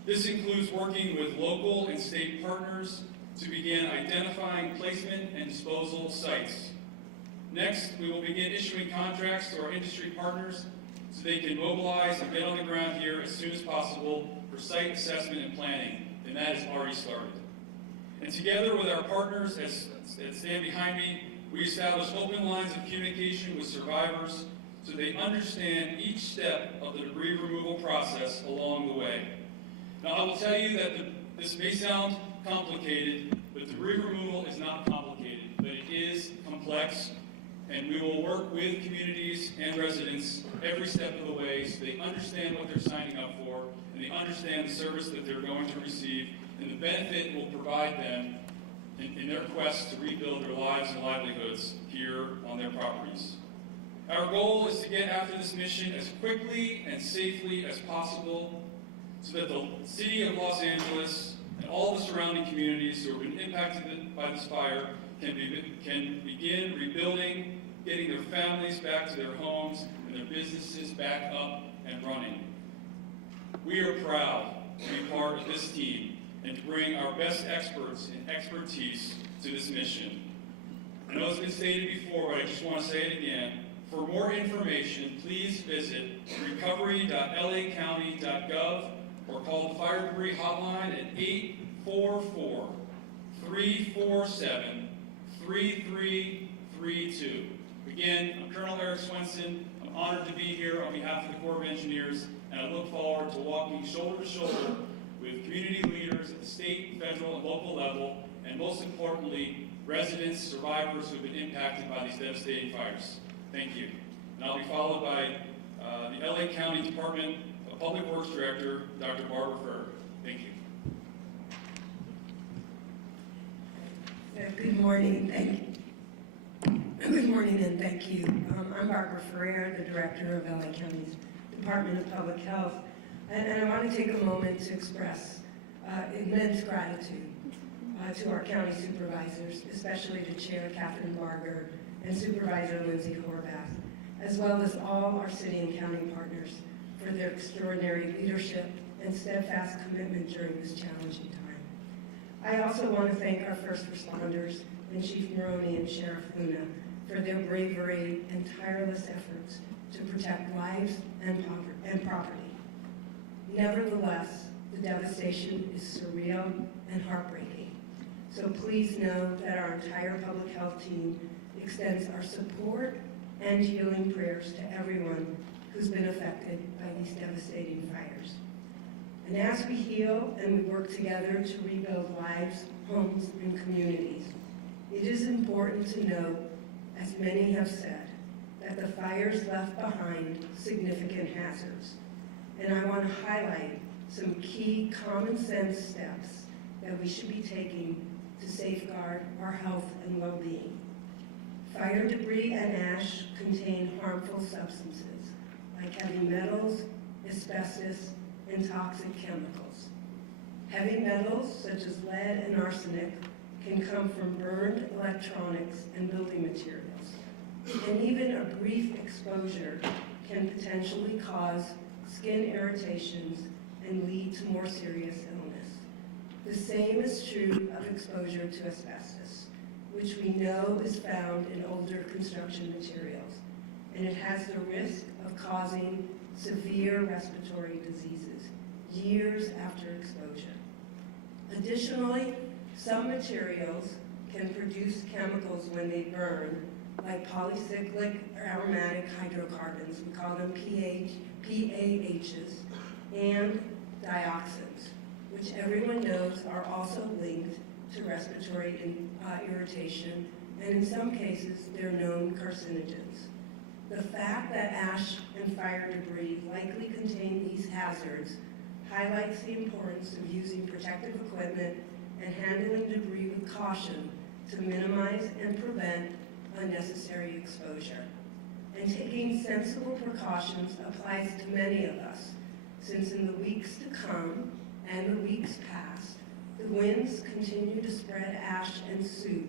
This includes working with local and state partners to begin identifying placement and disposal sites. Next, we will begin issuing contracts to our industry partners so they can mobilize and get on the ground here as soon as possible for site assessment and planning, and that has already started. And together with our partners that stand behind me, we establish open lines of communication with survivors so they understand each step of the debris removal process along the way. Now, I will tell you that this may sound complicated, but debris removal is not complicated, but it is complex, and we will work with communities and residents every step of the way so they understand what they're signing up for, and they understand the service that they're going to receive, and the benefit it will provide them in their quest to rebuild their lives and livelihoods here on their properties. Our goal is to get after this mission as quickly and safely as possible so that the city of Los Angeles and all the surrounding communities who have been impacted by this fire can begin rebuilding, getting their families back to their homes and their businesses back up and running. We are proud to be part of this team and to bring our best experts and expertise to this mission. I know it's been stated before, but I just want to say it again. For more information, please visit recovery.lacounty.gov or call the fire debris hotline at 844-347-3332. Again, I'm Colonel Eric Swenson. I'm honored to be here on behalf of the Corps of Engineers, and I look forward to walking shoulder to shoulder with community leaders at the state, federal, and local level, and most importantly, residents, survivors who have been impacted by these devastating fires. Thank you. And I'll be followed by the LA County Department of Public Works Director, Dr. Barbara Ferg. Thank you. Good morning, thank you. Good morning and thank you. I'm Barbara Ferrer, the Director of LA County's Department of Public Health, and I want to take a moment to express immense gratitude to our county supervisors, especially to Chair Catherine Barger and Supervisor Lindsay Horvath, as well as all our city and county partners for their extraordinary leadership and steadfast commitment during this challenging time. I also want to thank our first responders and Chief Maroney and Sheriff Luna for their bravery and tireless efforts to protect lives and property. Nevertheless, the devastation is surreal and heartbreaking. So please know that our entire public health team extends our support and healing prayers to everyone who's been affected by these devastating fires. And as we heal and we work together to rebuild lives, homes, and communities, it is important to note, as many have said, that the fires left behind significant hazards. And I want to highlight some key common sense steps that we should be taking to safeguard our health and well-being. Fire debris and ash contain harmful substances like heavy metals, asbestos, and toxic chemicals. Heavy metals such as lead and arsenic can come from burned electronics and building materials. And even a brief exposure can potentially cause skin irritations and lead to more serious illness. The same is true of exposure to asbestos, which we know is found in older construction materials, and it has the risk of causing severe respiratory diseases years after exposure. Additionally, some materials can produce chemicals when they burn, like polycyclic aromatic hydrocarbons, we call them PAHs, and dioxins, which everyone knows are also linked to respiratory irritation, and in some cases, they're known carcinogens. The fact that ash and fire debris likely contain these hazards highlights the importance of using protective equipment and handling debris with caution to minimize and prevent unnecessary exposure. And taking sensible precautions applies to many of us, since in the weeks to come and the weeks past, the winds continue to spread ash and soot,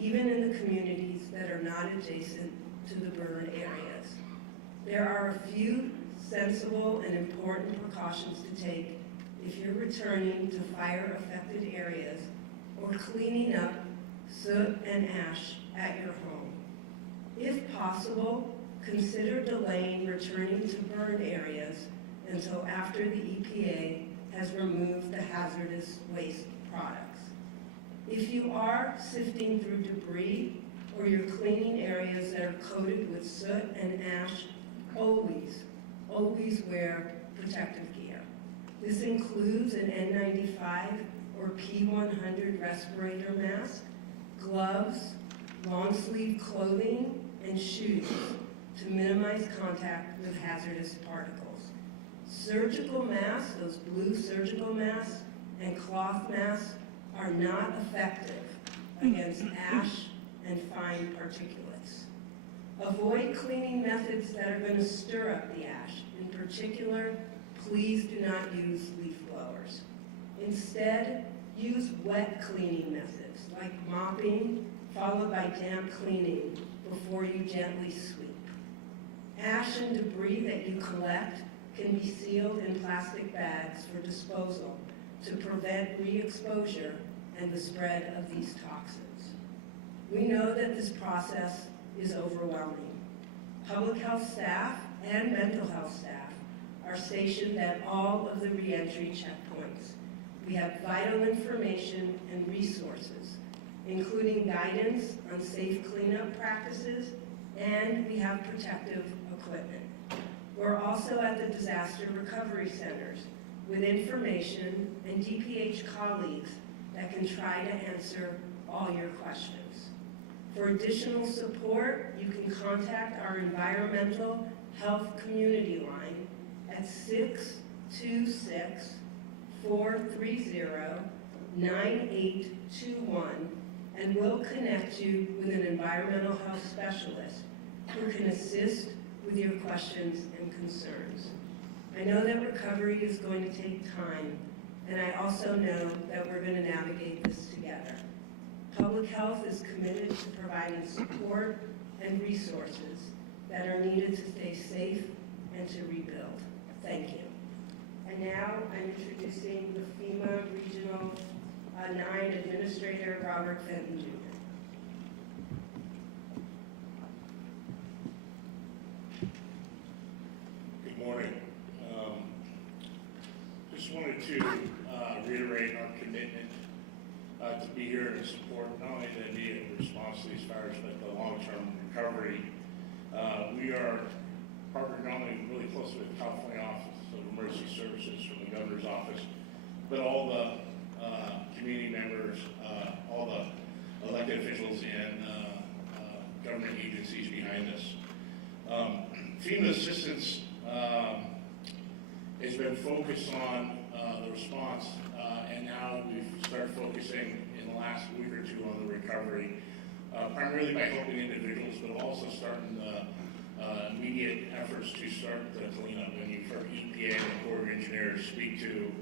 even in the communities that are not adjacent to the burn areas. There are a few sensible and important precautions to take if you're returning to fire-affected areas or cleaning up soot and ash at your home. If possible, consider delaying returning to burn areas until after the EPA has removed the hazardous waste products. If you are sifting through debris or you're cleaning areas that are coated with soot and ash, always wear protective gear. This includes an N95 or P100 respirator mask, gloves, long sleeve clothing, and shoes to minimize contact with hazardous particles. Surgical masks, those blue surgical masks and cloth masks, are not effective against ash and fine particulates. Avoid cleaning methods that are going to stir up the ash. In particular, please do not use leaf blowers. Instead, use wet cleaning methods like mopping, followed by damp cleaning before you gently sweep. Ash and debris that you collect can be sealed in plastic bags for disposal to prevent re-exposure and the spread of these toxins. We know that this process is overwhelming. Public health staff and mental health staff are stationed at all of the re-entry checkpoints. We have vital information and resources, including guidance on safe cleanup practices and we have protective equipment. We're also at the disaster recovery centers with information and DPH colleagues that can try to answer all your questions. For additional support, you can contact our environmental health community line at 626-430-9821, and we'll connect you with an environmental health specialist who can assist with your questions and concerns. I know that recovery is going to take time, and I also know that we're going to navigate this together. Public health is committed to providing support and resources that are needed to stay safe and to rebuild. Thank you. And now I'm introducing the FEMA Regional 9 Administrator, Robert Fenton Jr. Good morning. Just wanted to reiterate our commitment to be here to support not only the immediate response to these fires, but the long-term recovery. We are partnered not only really closely with the California Office of Emergency Services from the Governor's Office, but all the community members, all the elected officials and government agencies behind us. FEMA assistance has been focused on the response, and now we've started focusing in the last week or two on the recovery, primarily by helping individuals, but also starting the immediate efforts to start the cleanup. And you've heard EPA and the Corps of Engineers speak to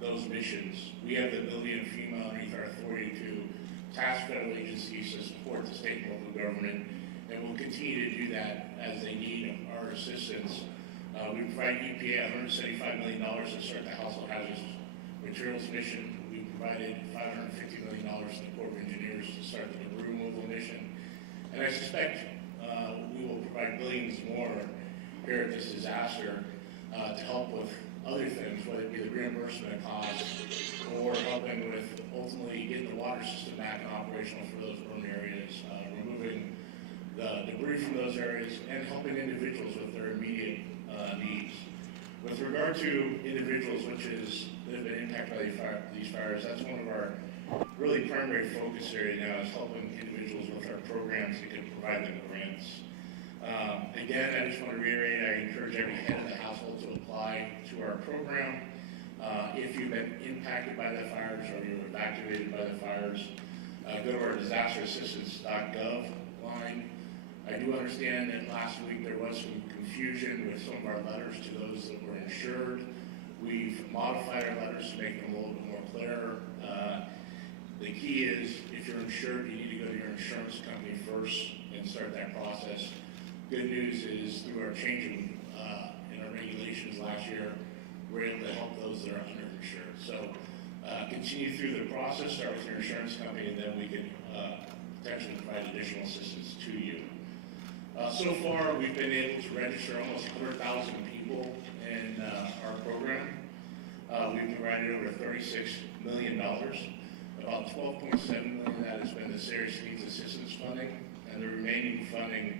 those missions. We have the ability in FEMA underneath our authority to task federal agencies to support the state and local government, and we'll continue to do that as they need our assistance. We provide EPA $175 million to start the household hazardous materials mission. We provided $550 million to the Corps of Engineers to start the debris removal mission. And I suspect we will provide billions more here at this disaster to help with other things, whether it be the reimbursement of costs or helping with ultimately getting the water system back and operational for those urban areas, removing the debris from those areas, and helping individuals with their immediate needs. With regard to individuals that have been impacted by these fires, that's one of our really primary focus area now, is helping individuals with our programs that can provide them grants. Again, I just want to reiterate, I encourage every head of the household to apply to our program. If you've been impacted by the fires or you were evacuated by the fires, go to our disasterassistance.gov line. I do understand that last week there was some confusion with some of our letters to those that were insured. We've modified our letters to make them a little bit more clear. The key is, if you're insured, you need to go to your insurance company first and start that process. Good news is, through our changing in our regulations last year, we're able to help those that are underinsured. So continue through the process, start with your insurance company, and then we can potentially provide additional assistance to you. So far, we've been able to register almost 100,000 people in our program. We've provided over $36 million. About $12.7 million of that has been the serious needs assistance funding, and the remaining funding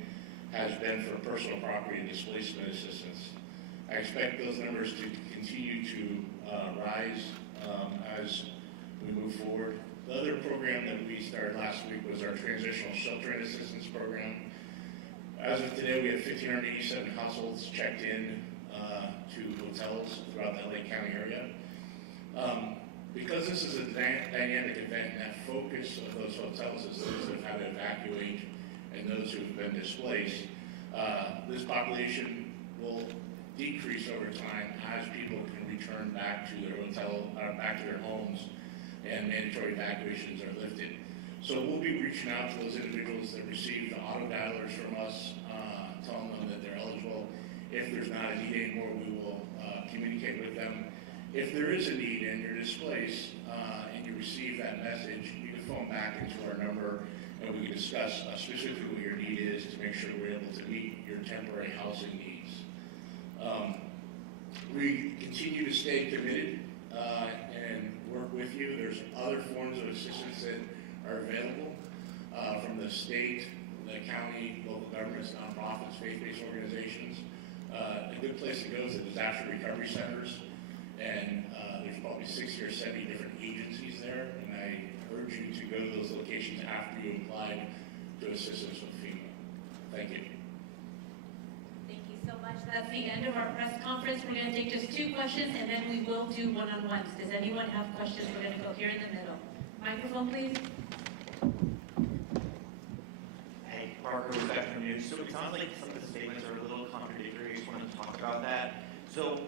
has been for personal property and displacement assistance. I expect those numbers to continue to rise as we move forward. The other program that we started last week was our transitional sheltering assistance program. As of today, we have 1,587 households checked in to hotels throughout the LA County area. Because this is a dynamic event, and that focus of those hotels is those that have had to evacuate and those who have been displaced, this population will decrease over time as people can return back to their back to their homes, and mandatory evacuations are lifted. So we'll be reaching out to those individuals that receive the auto dialers from us, telling them that they're eligible. If there's not a need anymore, we will communicate with them. If there is a need and you're displaced and you receive that message, you can phone back into our number and we can discuss specifically what your need is to make sure we're able to meet your temporary housing needs. We continue to stay committed and work with you. There's other forms of assistance that are available from the state, the county, local governments, nonprofits, faith-based organizations. A good place to go is the disaster recovery centers, and there's probably 60 or 70 different agencies there, and I urge you to go to those locations after you applied to assistance with FEMA. Thank you. Thank you so much. That's the end of our press conference. We're going to take just 2 questions, and then we will do one-on-ones. Does anyone have questions? We're going to go here in the middle. Microphone, please. Hey, Parker with Spectrum News. So it sounds like some of the statements are a little contradictory. I just wanted to talk about that. So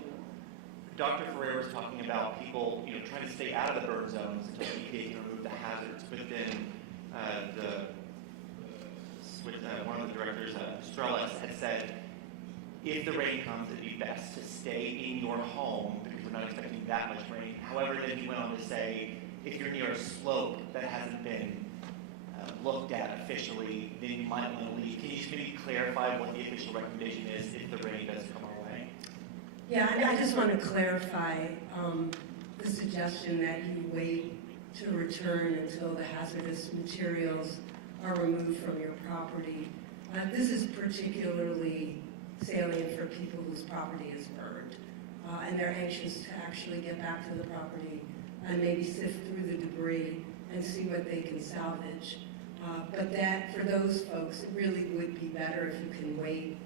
Dr. Ferrer was talking about people, trying to stay out of the burn zones until EPA can remove the hazards. But then one of the directors, Strellis, had said, if the rain comes, it'd be best to stay in your home because we're not expecting that much rain. However, then he went on to say, if you're near a slope that hasn't been looked at officially, then you might want to leave. Can you just maybe clarify what the official recommendation is if the rain does come our way? Yeah, I just want to clarify the suggestion that you wait to return until the hazardous materials are removed from your property. This is particularly salient for people whose property is burned, and they're anxious to actually get back to the property and maybe sift through the debris and see what they can salvage. But that, for those folks, it really would be better if you can wait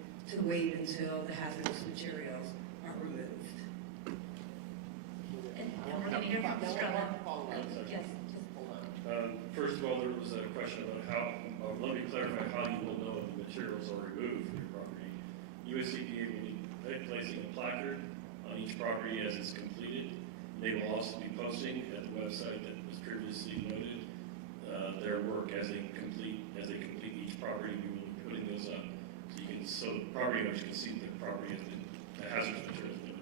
until the hazardous materials are removed. And we're going to hear from Strellis. Yes. First of all, there was a question about how, let me clarify how you will know if the materials are removed from your property. USEPA will be placing a placard on each property as it's completed. They will also be posting at the website that was previously noted their work as they complete each property. We will be putting those up so property owners can see the property has been, the hazardous materials have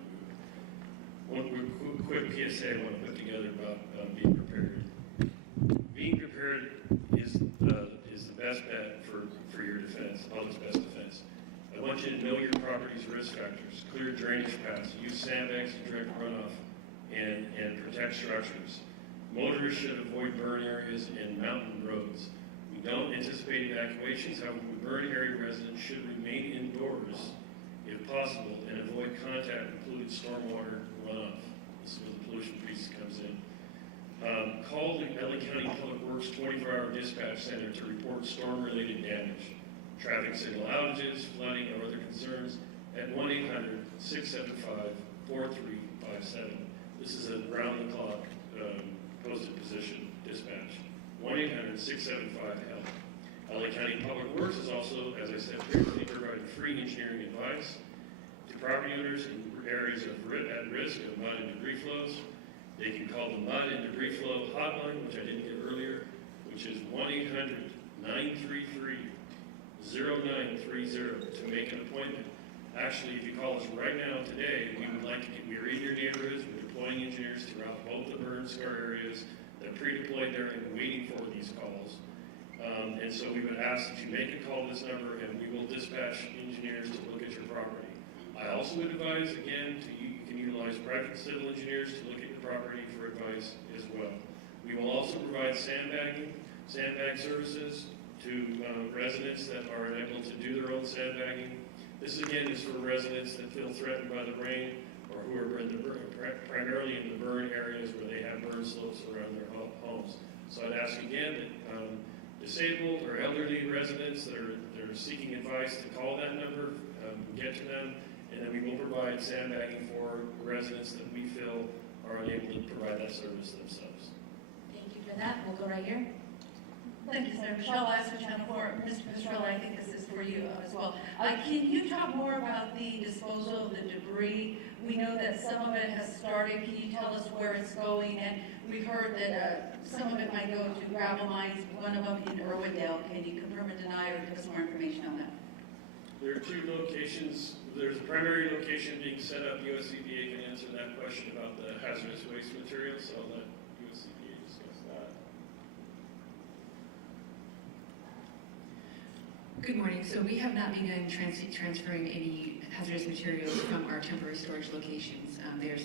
been removed. One quick PSA I want to put together about being prepared. Being prepared is the best bet for your defense, public's best defense. I want you to know your property's risk factors, clear drainage paths, use sandbags to direct runoff, and protect structures. Motorists should avoid burn areas and mountain roads. We don't anticipate evacuations, however, burn area residents should remain indoors if possible and avoid contact with polluted stormwater runoff. This is where the pollution piece comes in. Call the LA County Public Works 24-hour dispatch center to report storm-related damage, traffic signal outages, flooding, or other concerns at 1-800-675-4357. This is a round-the-clock posted position dispatch. 1-800-675-HELP. LA County Public Works is also, as I said previously, providing free engineering advice to property owners in areas at risk of mud and debris flows. They can call the Mud and Debris Flow Hotline, which I didn't get earlier, which is 1-800-933-0930 to make an appointment. Actually, if you call us right now today, we're in your neighborhoods, we're deploying engineers throughout both the burn scar areas. They're pre-deployed there and waiting for these calls. And so we would ask that you make a call to this number and we will dispatch engineers to look at your property. I also would advise, again, you can utilize private civil engineers to look at your property for advice as well. We will also provide sandbag services to residents that are unable to do their own sandbagging. This again is for residents that feel threatened by the rain or who are primarily in the burn areas where they have burn slopes around their homes. So I'd ask again that disabled or elderly residents that are seeking advice to call that number, get to them, and then we will provide sandbagging for residents that we feel are unable to provide that service themselves. Thank you for that. We'll go right here. Thank you, Senator. Michelle Last, Channel 4. Mr. Pastrella, I think this is for you as well. Can you talk more about the disposal of the debris? We know that some of it has started. Can you tell us where it's going? And we've heard that some of it might go to gravel mines, one of them in Irwindale. Can you confirm or deny or give us more information on that? There are 2 locations. There's a primary location being set up. USEPA can answer that question about the hazardous waste materials, so I'll let USEPA discuss that. Good morning. So we have not begun transferring any hazardous materials from our temporary storage locations. We are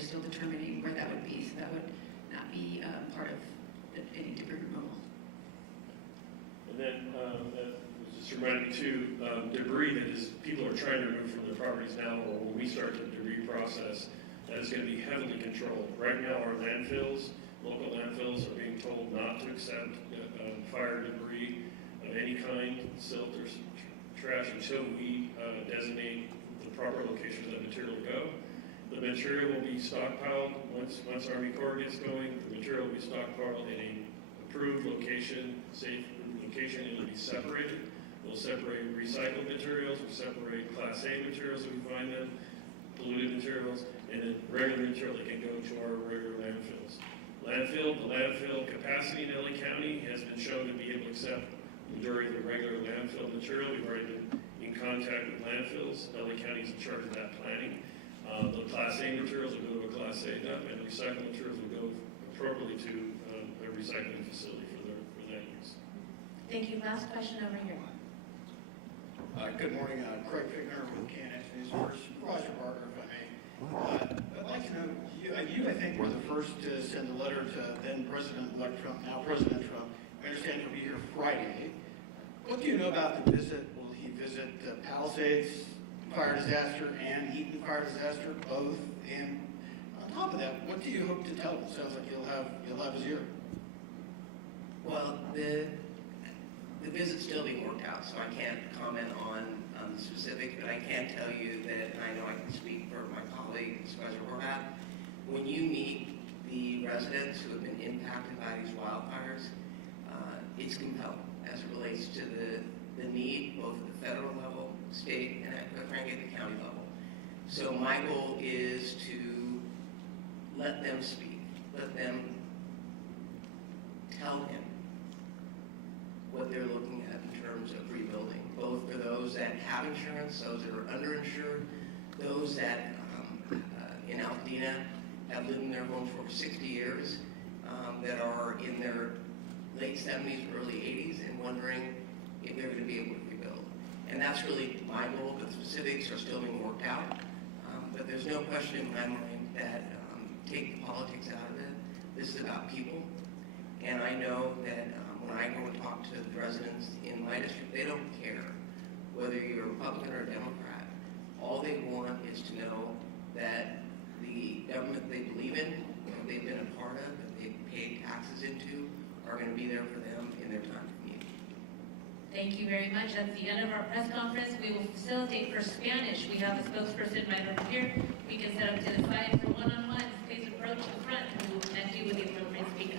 still determining where that would be. So that would not be part of any debris removal. And then Just reminding me too, debris that is, people are trying to remove from their properties now, or when we start the debris process, that is going to be heavily controlled. Right now, our landfills, local landfills, are being told not to accept fire debris of any kind, silt or trash, until we designate the proper location for that material to go. The material will be stockpiled once Army Corps gets going. The material will be stockpiled in an approved location, safe location, and it'll be separated. We'll separate recycled materials, we'll separate Class A materials if we find them, polluted materials, and then regular material that can go to our regular landfills. The landfill capacity in LA County has been shown to be able to accept the majority of the regular landfill material. We've already been in contact with landfills. LA County is in charge of that planning. The Class A materials will go to a Class A dump, and the recycled materials will go appropriately to a recycling facility for that use. Thank you. Last question over here. Good morning, Craig Fickner with KNX News First. Supervisor Barker, if I may. I'd like to know, you I think were the first to send a letter to then President-elect Trump, now President Trump. I understand he'll be here Friday. What do you know about the visit? Will he visit Palisades fire disaster and Eaton fire disaster, both? And on top of that, what do you hope to tell him? Sounds like you'll have his ear. Well, the visit's still being worked out, so I can't comment on the specific, but I can tell you that, and I know I can speak for my colleague, Supervisor Horvath, when you meet the residents who have been impacted by these wildfires, it's compelling as it relates to the need, both at the federal level, state, and frankly at the county level. So my goal is to let them speak, let them tell him what they're looking at in terms of rebuilding, both for those that have insurance, those that are underinsured, those that in Altadena have lived in their homes for over 60 years, that are in their late 70s, early 80s, and wondering if they're going to be able to rebuild. And that's really my goal, but the specifics are still being worked out. But there's no question in my mind that take the politics out of it. This is about people. And I know that when I go and talk to the residents in my district, they don't care whether you're a Republican or a Democrat. All they want is to know that the government they believe in, that they've been a part of, that they've paid taxes into, are going to be there for them in their time of need. Thank you very much. That's the end of our press conference. We will facilitate for Spanish. We have a spokesperson right over here. We can set up to the side for one-on-ones. Please approach the front and we will connect you with the appropriate speaker.